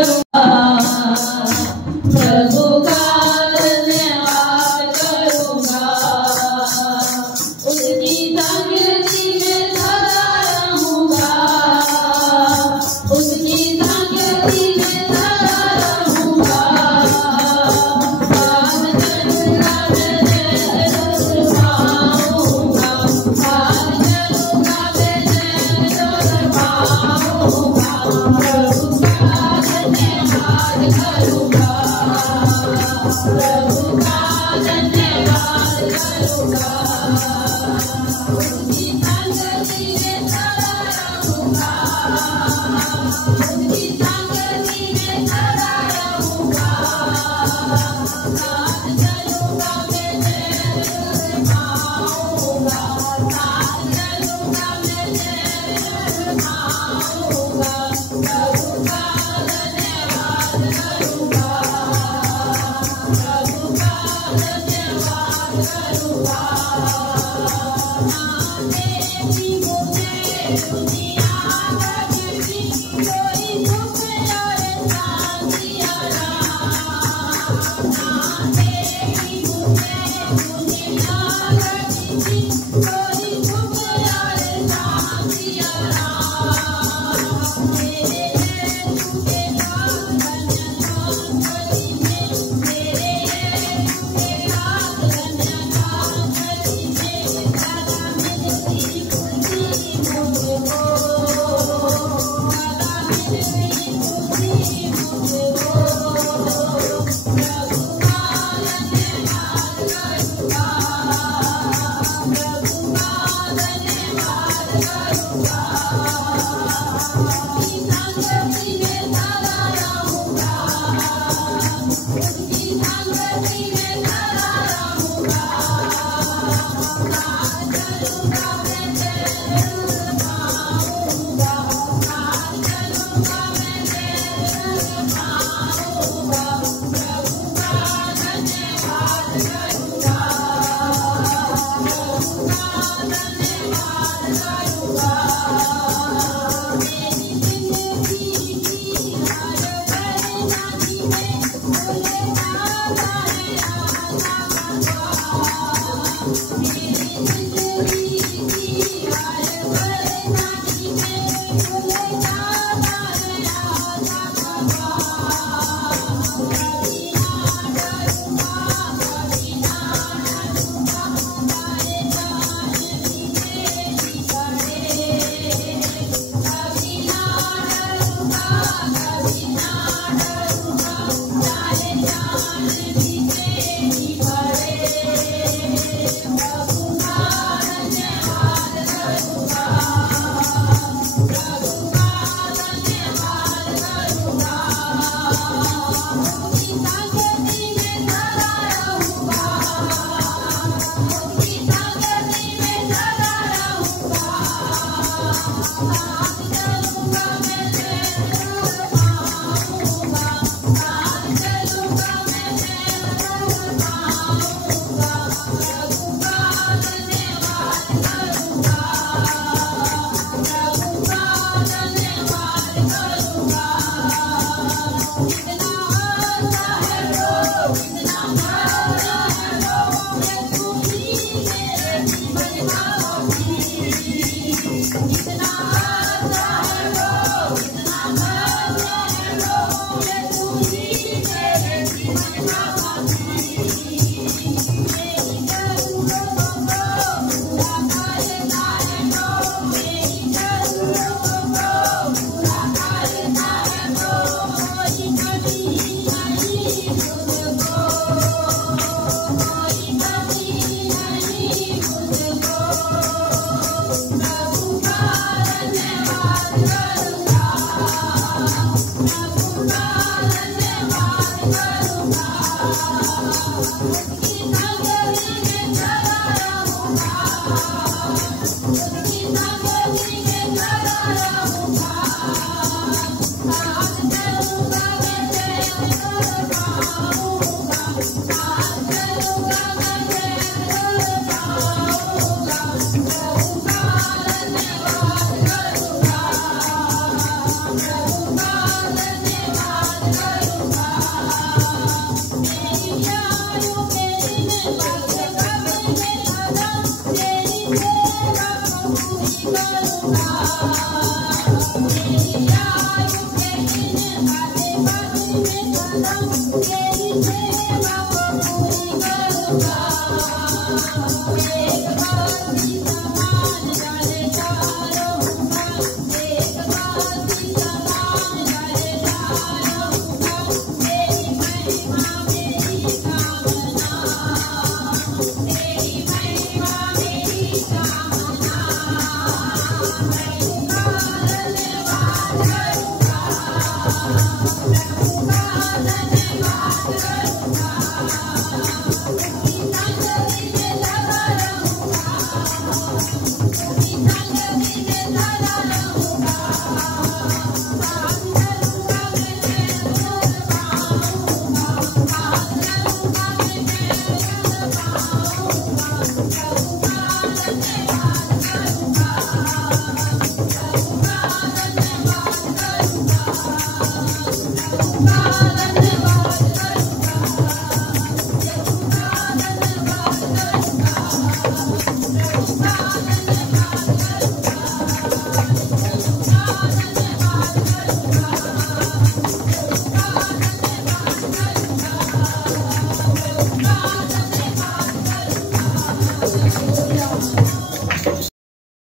प्रभु का धन्यवाद करूंगा, उसकी संगति में सदा रहूंगा, उसकी संगति में सदा रहूंगा। आज चलूंगा मैं जरूर पाऊंगा, आज चलूंगा मैं जरूर पाऊंगा। प्रभु का धन्यवाद करूंगा, प्रभु का धन्यवाद करूंगा, उसकी संगति में सदा रहूंगा, उसकी संगति में सदा रहूंगा। साथ चलूंगा मैं जरूर पाऊंगा, साथ चलूंगा मैं जरूर पाऊंगा। प्रभु का धन्यवाद करूंगा, प्रभु का धन्यवाद करूंगा। ना देवी मुझे दुनिया भगती, कोई दुख और शांति आराम। ना देवी मुझे दुनिया भगती, कोई दुख और शांति आराम। मेरे यीशु के साथ धन्य संगति में, मेरे यीशु के साथ धन्य संगति में, सदा मिलती खुशी मुझको, सदा मिलती खुशी मुझको। प्रभु का धन्यवाद करूंगा, प्रभु का धन्यवाद करूंगा, उसकी संगति में सदा रहूंगा, उसकी संगति में सदा रहूंगा। साथ चलूंगा मैं जरूर पाऊंगा, साथ चलूंगा मैं जरूर पाऊंगा।